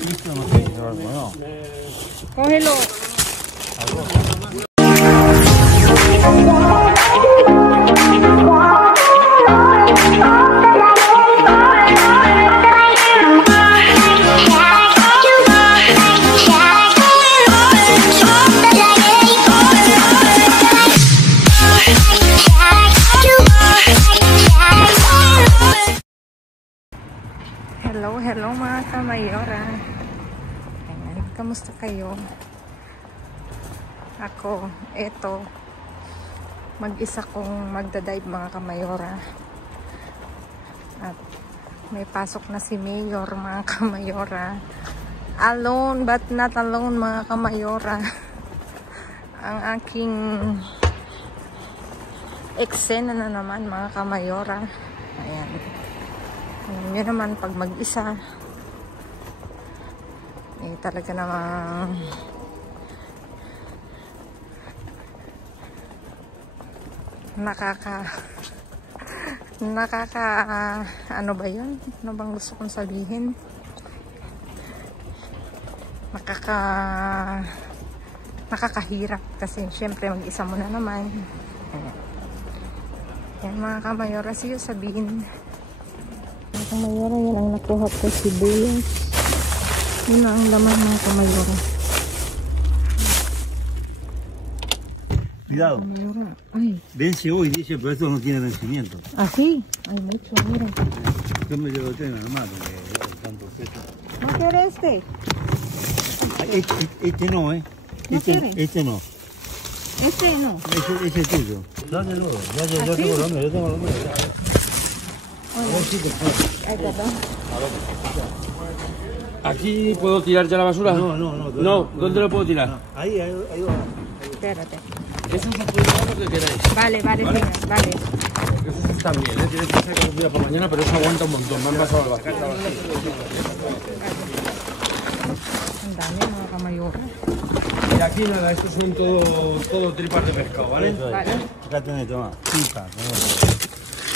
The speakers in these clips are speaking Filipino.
Listo, no sé, no. Cógelo. Hello mga kamayora. Ayan, kamusta kayo? Ako, eto, mag-isa kong magdadive mga kamayora. At may pasok na si Mayor mga kamayora. Alone but not alone mga kamayora. Ang aking eksena na naman mga kamayora. Ayan. Alam nyo naman, pag mag-isa, eh talaga namang ano ba yun? Ano bang gusto kong sabihin? Nakakahirap kasi syempre mag-isa mo na naman. Yan mga kamayora, siyo sabihin. Kamayora, yan ang nakuha ko, sibuyas. Yun ang laman mga kamayora. Cuidado. Kamayora, ay. Vence hoy, dice, pero esto no tiene vencimiento. Ah, sí, hay mucho, mira. Yo me llevo el hermano, tanto peso. ¿No quiere este? Este no, ¿eh? ¿No quiere? Este no. Este no. Ese es tuyo. Dátelo, yo tengo el hombre, yo tengo el hombre. Ay, perdón. ¿Aquí puedo tirar ya la basura? No. No, ¿dónde lo puedo tirar? No, ahí va. Espérate. Eso se puede tirar lo que queráis. Vale, señor, vale. Eso está bien, ¿eh? Tienes que sacar un día por mañana, pero eso aguanta un montón. Me han pasado al vacío. Ang dami mga kamayora. Y aquí nada, estos son todo tripas de pescado, ¿vale? Vale. Acá tenés, toma. Pipa,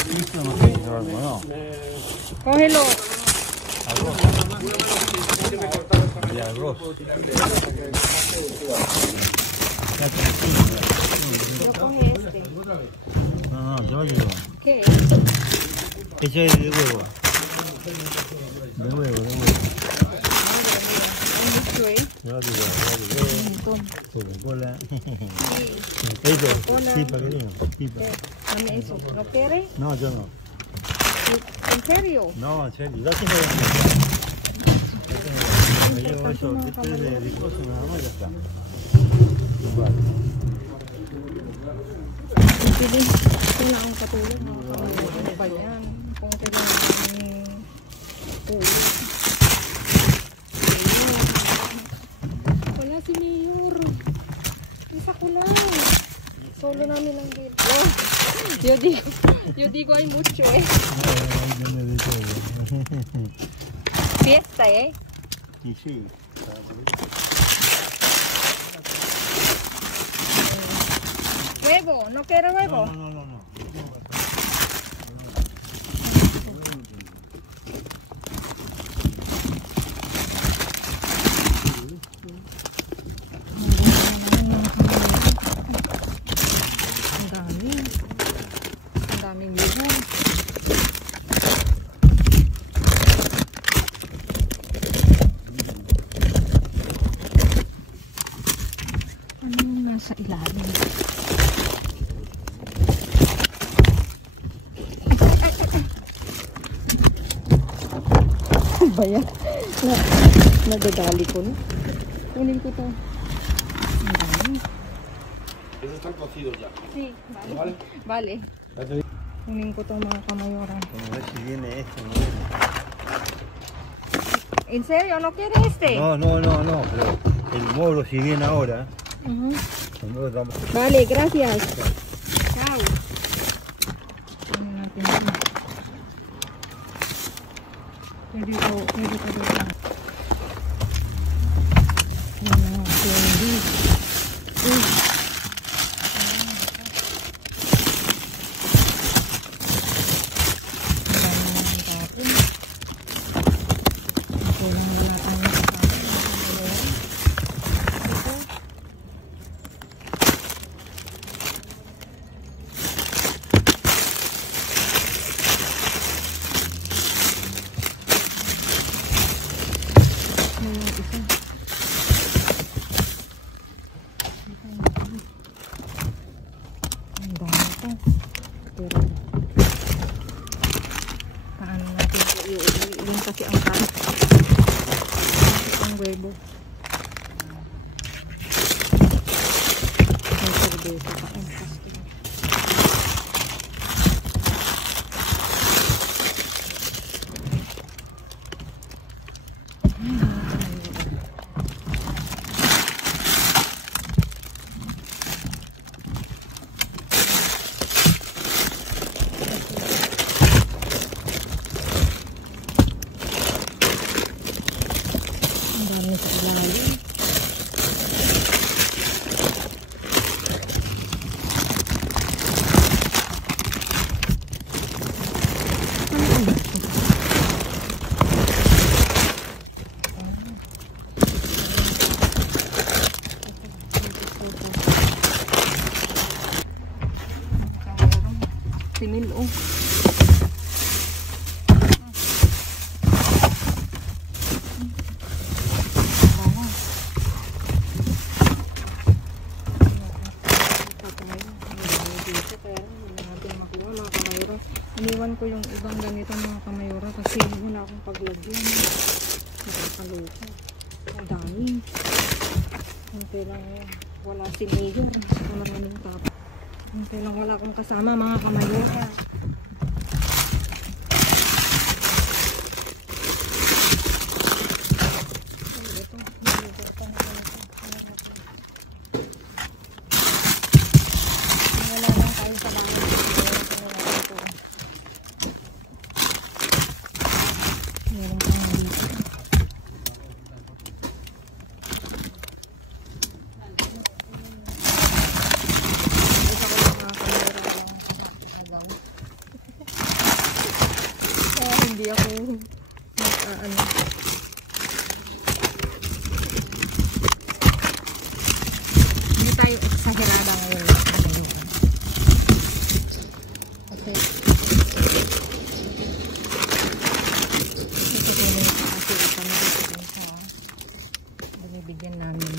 listo, no sé, no. Cógelo. Arroz. Y arroz. Yo coge este. No, llévatelo. ¿Qué? Ese es de huevo. De huevo. Hay mucho, ¿eh? Llévatelo. Un montón. Coca-Cola. Sí. Eso, Coca-Cola. pipa, querido. Pipa. Dame eso. ¿No quiere? No, yo no. ¿En serio? No, en serio. Date me llevo eso. Después de cosas nada más, ya está. Vale. Kailangan ang katulog mga kamayora. Ano ba yan? Kung kailangan ng tulog. Wala si Mayor. Isa ko lang. Solo namin ang dito. Yo digo hay mucho, eh. Fiesta, eh. Sí. Huevo, ¿no quiere huevo? No. Ang daming buhay. Ano yung nasa ilalim? Ba yan? Nadadali ko na. Kunin ko to. Ang dami. Esos están cocidos ya. Sí, vale. Kunin ko to mga kamayora. Vamos a ver si viene esto. ¿En serio? ¿No quiere este? No, pero el moro si viene ahora. El moro vamos a... Vale, gracias. Chao. Ano natin ito? Pwede ko dito. Yan na, candy. Wala tayong na yung isa. Ang dami pa. Pero paano natin ito iuwi kasi ang taas. Ang webo. May sorbeta pa. Ang pasto. Sinil oh. Iniwan ko yung ibang ganito mga kamayora kasi wala akong paglagyan. Nakakaloka. Ang dami. Hindi lang wala si Mayor. Wala naming tapa. Hindi lang wala akong kasama mga kamayora. Wala lang tayo sa langit. Meron pang dito. Isa ko lang mga kamera lang. Kaya hindi ako ano. Hindi tayo exagerada ngayon. Okay. Binibigyan namin.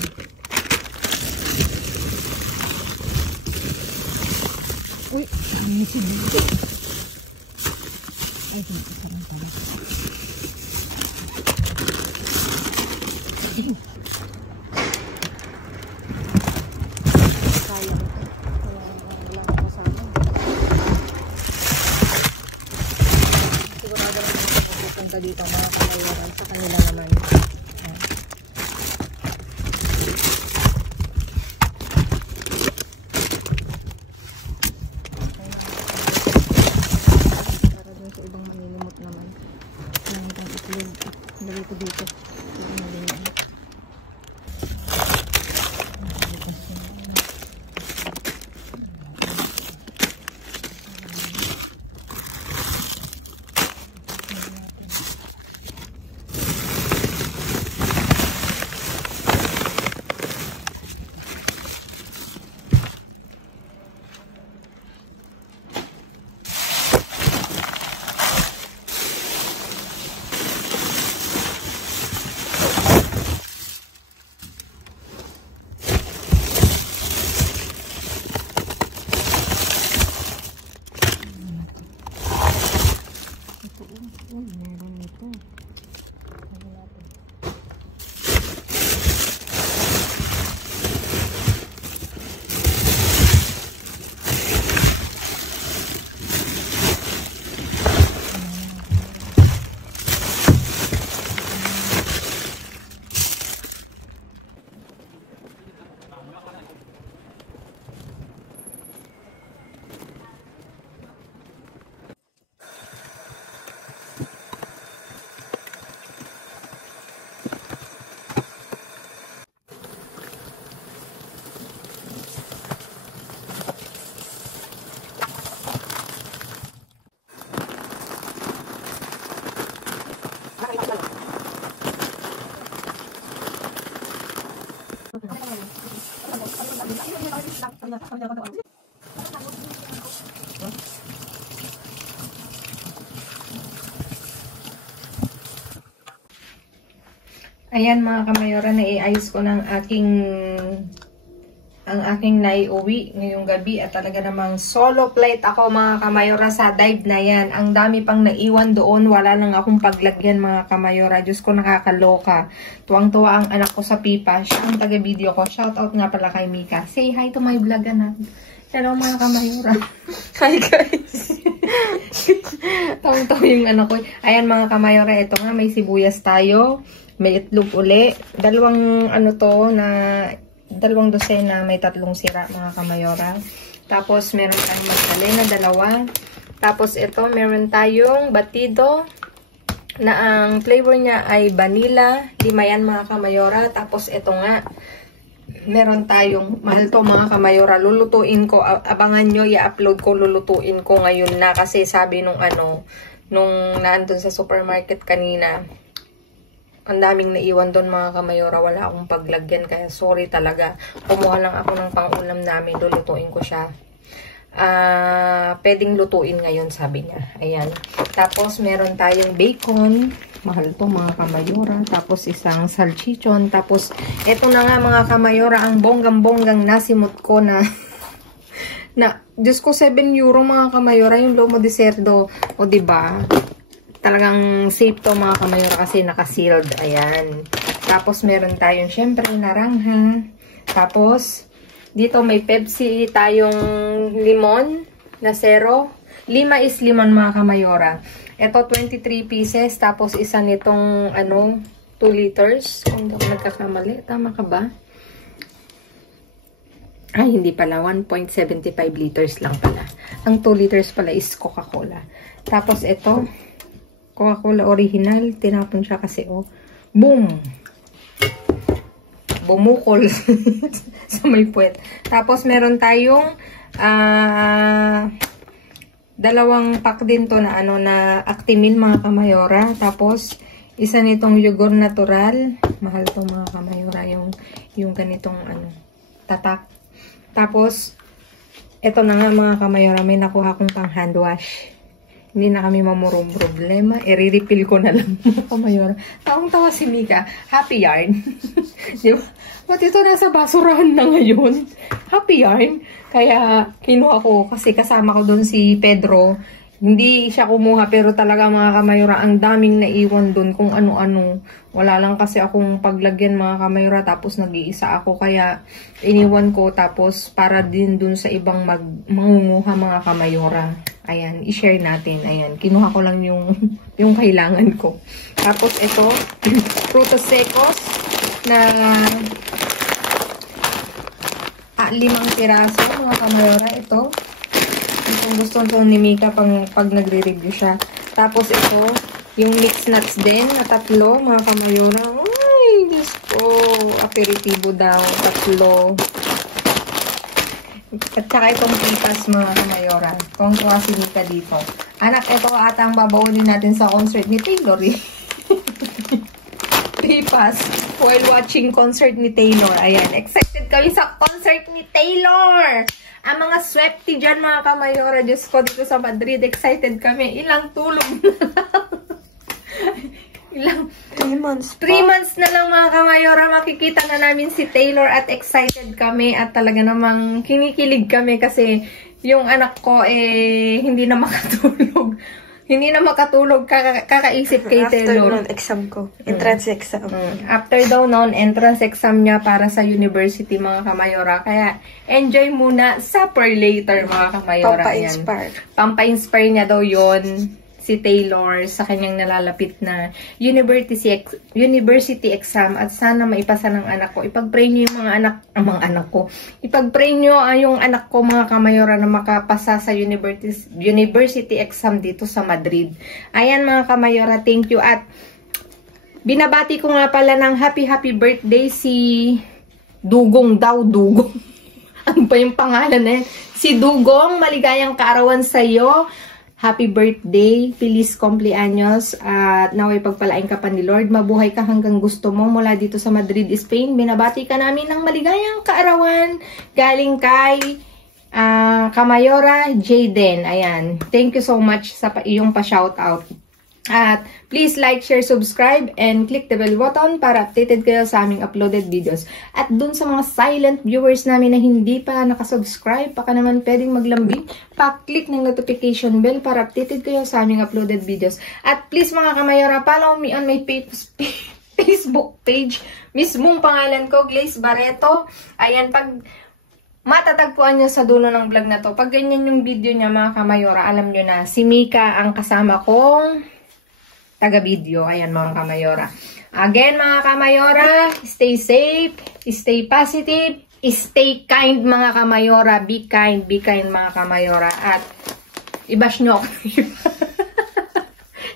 Uy, ano si dito? Ay, dito ka lang pala. Sayang. Wala na kasama. Sigurado naman ako pupunta dito mga kamayaran sa kanila naman. Dito. Meron ito. Ayan mga kamayora, naiayos ko ng ang aking naiuwi ngayong gabi at talaga namang solo plate ako mga kamayora sa dive na yan. Ang dami pang naiwan doon, wala nang akong paglagyan mga kamayora. Diyos ko, nakakaloka. Tuwang-tuwa ang anak ko sa pipa. Siya ang taga-video ko. Shoutout nga pala kay Mika. Say hi to my vlog, anak. Hello mga kamayora. Hi guys. Tawang-tawa yung anak ko. Ayan mga kamayora, ito nga, may sibuyas tayo. May itlog uli. Dalawang dosena, may 3 sira mga kamayora. Tapos meron tayong magdalena, 2. Tapos ito, meron tayong batido na ang flavor niya ay vanilla. 5 yan mga kamayora. Tapos ito nga, meron tayong, mahal to mga kamayora, lulutuin ko, abangan nyo, i-upload ko, lulutuin ko ngayon na kasi sabi nung naandun sa supermarket kanina, ang daming naiwan doon mga kamayora, wala akong paglagyan, kaya sorry talaga. Kumuha lang ako ng pang-ulam namin, lulutuin ko siya. Pwedeng lutuin ngayon, sabi niya. Ayan. Tapos, meron tayong bacon. Mahal to mga kamayora. Tapos, isang salchichon. Tapos, eto na nga mga kamayora, ang bonggang-bonggang nasimot ko na Diyos ko, 7 euro mga kamayora, yung lomo de cerdo. O, diba? Talagang safe to mga kamayora kasi naka-sealed. Ayan. Tapos, meron tayong syempre narangha. Tapos, dito may Pepsi tayong limon na 0. 5 is limon mga kamayora. Ito 23 pieces. Tapos, isa nitong 2 liters. Kung hindi ako nagkakamali. Tama ka ba? Ay, hindi pala. 1.75 liters lang pala. Ang 2 liters pala is Coca-Cola. Tapos, ito Coca-Cola original. Tinapon siya kasi, boom! Bumukol sa may puwet. Tapos, meron tayong 2 pack din to na na Actimel mga kamayora. Tapos, isa nitong Yogurt Natural. Mahal to mga kamayora. Yung ganitong tatak. Tapos, ito na nga mga kamayora. May nakuha kong pang hand wash. Hindi na kami mamurong problema. I-refill ko na lang mga kamayora. Tawang-tawa si Mika. Happy yarn. Diba? Ba't ito nasa basurahan na ngayon? Happy yarn. Kaya kinuha ko kasi kasama ko doon si Pedro. Hindi siya kumuha pero talaga mga kamayora, ang daming naiwan doon kung ano-ano. Wala lang kasi akong paglagyan mga kamayora tapos nag-iisa ako kaya iniwan ko tapos para din doon sa ibang mangunguha mga kamayora. Ayan, i-share natin. Ayan, kinuha ko lang yung kailangan ko. Tapos ito, frutos secos na 5 piraso mga kamayora. Ito. Kung gusto nito ni Mika pag nagre-review siya. Tapos ito, yung mixed nuts din na 3 mga kamayora. Ay, Diyos ko. Aperitibo daw. 3. At saka itong pipas mga kamayora. Kung tuwa si Mika dito. Anak, ito ata ang babawalin natin sa concert ni Taylor. Pipas. While watching concert ni Taylor. Ayan, excited kami sa concert ni Taylor. Ang mga swepty dyan mga kamayora, Diyos ko, dito sa Madrid, excited kami. Ilang tulog na 3 months. 3 months na lang mga kamayora, makikita na namin si Taylor at excited kami at talaga namang kinikilig kami kasi yung anak ko hindi na makatulog. Hindi na makatulog, kakaisip kay Taylor. After exam ko. Entrance exam. After daw noon, entrance exam niya para sa university mga kamayora. Kaya, enjoy muna, supper later mga kamayora. Pampa-inspire. Pampa-inspire niya daw yon si Taylor sa kanyang nalalapit na university exam at sana maipasa ng anak ko. Ipag-pray niyo yung mga anak ko. Ipag-pray niyo yung anak ko mga kamayora na makapasa sa university exam dito sa Madrid. Ayan mga kamayora, thank you at binabati ko nga pala ng happy birthday si Dugong daw, Dugong. Ano pa yung pangalan na yan? Si Dugong, maligayang kaarawan sa'yo. Happy birthday, feliz cumpleaños, at naway pagpalain ka pa ni Lord. Mabuhay ka hanggang gusto mo mula dito sa Madrid, Spain. Binabati ka namin ng maligayang kaarawan galing kay Kamayora Jayden. Ayan, thank you so much sa iyong pa-shoutout. At please like, share, subscribe, and click the bell button para updated kayo sa aming uploaded videos. At dun sa mga silent viewers namin na hindi pa nakasubscribe, baka naman pwedeng maglambing, pa-click ng notification bell para updated kayo sa aming uploaded videos. At please mga kamayora, follow me on my Facebook page. Mismong pangalan ko, Glaze Barreto. Ayan, pag matatagpuan nyo sa dulo ng vlog na to, pag ganyan yung video niya mga kamayora, alam nyo na, si Mika ang kasama kong taga-video. Ayan mga kamayora. Again mga kamayora, stay safe, stay positive, stay kind mga kamayora. Be kind mga kamayora. At i-bash nyo ako.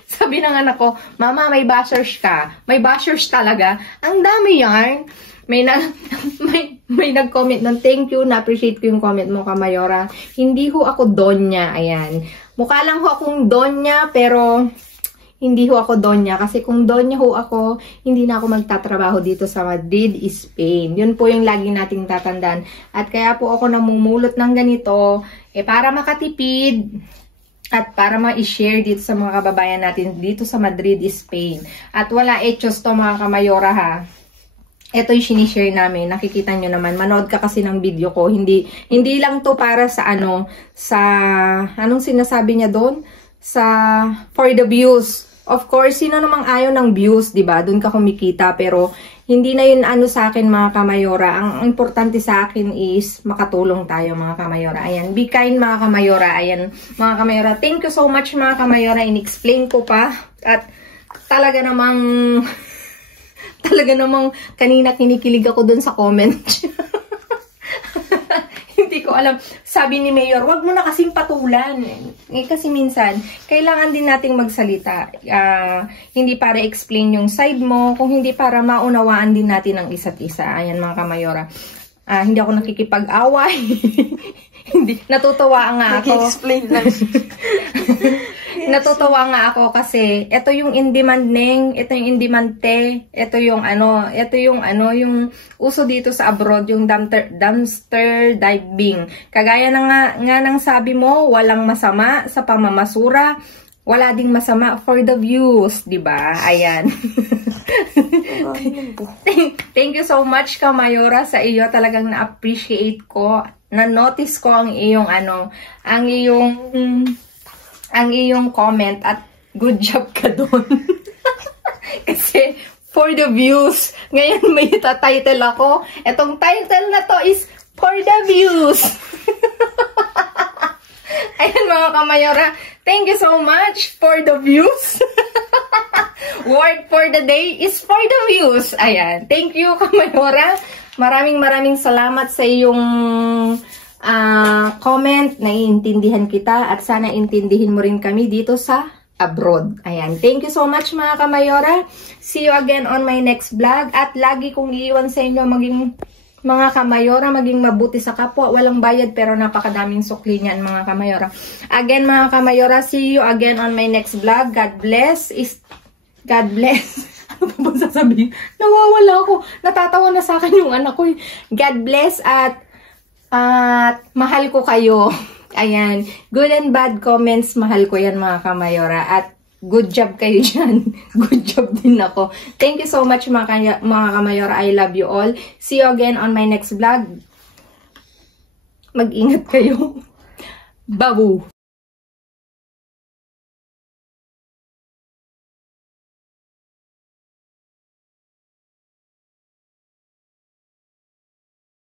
Sabi ng anak ko, Mama, may bashers ka. May bashers talaga. Ang dami yan. May nag-comment ng thank you. Na-appreciate ko yung comment mo, kamayora. Hindi ho ako donya. Ayan. Mukha lang ho akong donya, pero hindi ho ako donya. Kasi kung donya ho ako, hindi na ako magtatrabaho dito sa Madrid, Spain. Yun po yung lagi nating tatandaan. At kaya po ako namumulot ng ganito, para makatipid at para ma-share dito sa mga kababayan natin dito sa Madrid, Spain. At wala etos to mga kamayora ha. Ito yung sinishare namin. Nakikita nyo naman. Manood ka kasi ng video ko. Hindi lang to para sa anong sinasabi niya doon? For the views. Of course, sino namang ayaw ng views, diba? Doon ka kumikita. Pero, hindi na yun sa akin mga kamayora. Ang importante sa akin is makatulong tayo mga kamayora. Ayan, be kind mga kamayora. Ayan, mga kamayora. Thank you so much mga kamayora. In-explain ko pa. At talaga namang kanina kinikilig ako doon sa comment. Hindi ko alam. Sabi ni Mayor, wag mo na kasing patulan. Kasi minsan, kailangan din nating magsalita. Hindi para explain yung side mo, kung hindi para maunawaan din natin ang isa't isa. Ayan mga kamayora. Hindi ako nakikipag-away. Hindi. Natutuwa nga ako. Nag-explain lang. Natutuwa nga ako kasi ito yung in-demand neng, ito yung in-demand te, ito yung yung uso dito sa abroad, yung dumpster diving. Kagaya na nga ng sabi mo, walang masama sa pamamasura, wala ding masama for the views, di ba? Ayan. Thank you so much kamayora sa iyo, talagang na-appreciate ko, na-notice ko ang iyong comment at good job ka doon. Kasi for the views. Ngayon may title ako. Etong title na to is for the views. Ayan mga kamayora. Thank you so much for the views. Word for the day is for the views. Ayan. Thank you kamayora. Maraming salamat sa iyong comment, naiintindihan kita at sana intindihin mo rin kami dito sa abroad. Ayan. Thank you so much mga kamayora. See you again on my next vlog. At lagi kong iiwan sa inyo mga kamayora, maging mabuti sa kapwa. Walang bayad pero napakadaming sukli niyan mga kamayora. Again mga kamayora, see you again on my next vlog. God bless. God bless. Ano ba sasabihin? Nawawala ako. Natatawa na sa akin yung anak ko. God bless at mahal ko kayo. Ayan. Good and bad comments, mahal ko yan mga kamayora. At good job kayo dyan. Good job din ako. Thank you so much mga kamayora. I love you all. See you again on my next vlog. Mag-ingat kayo. Babu!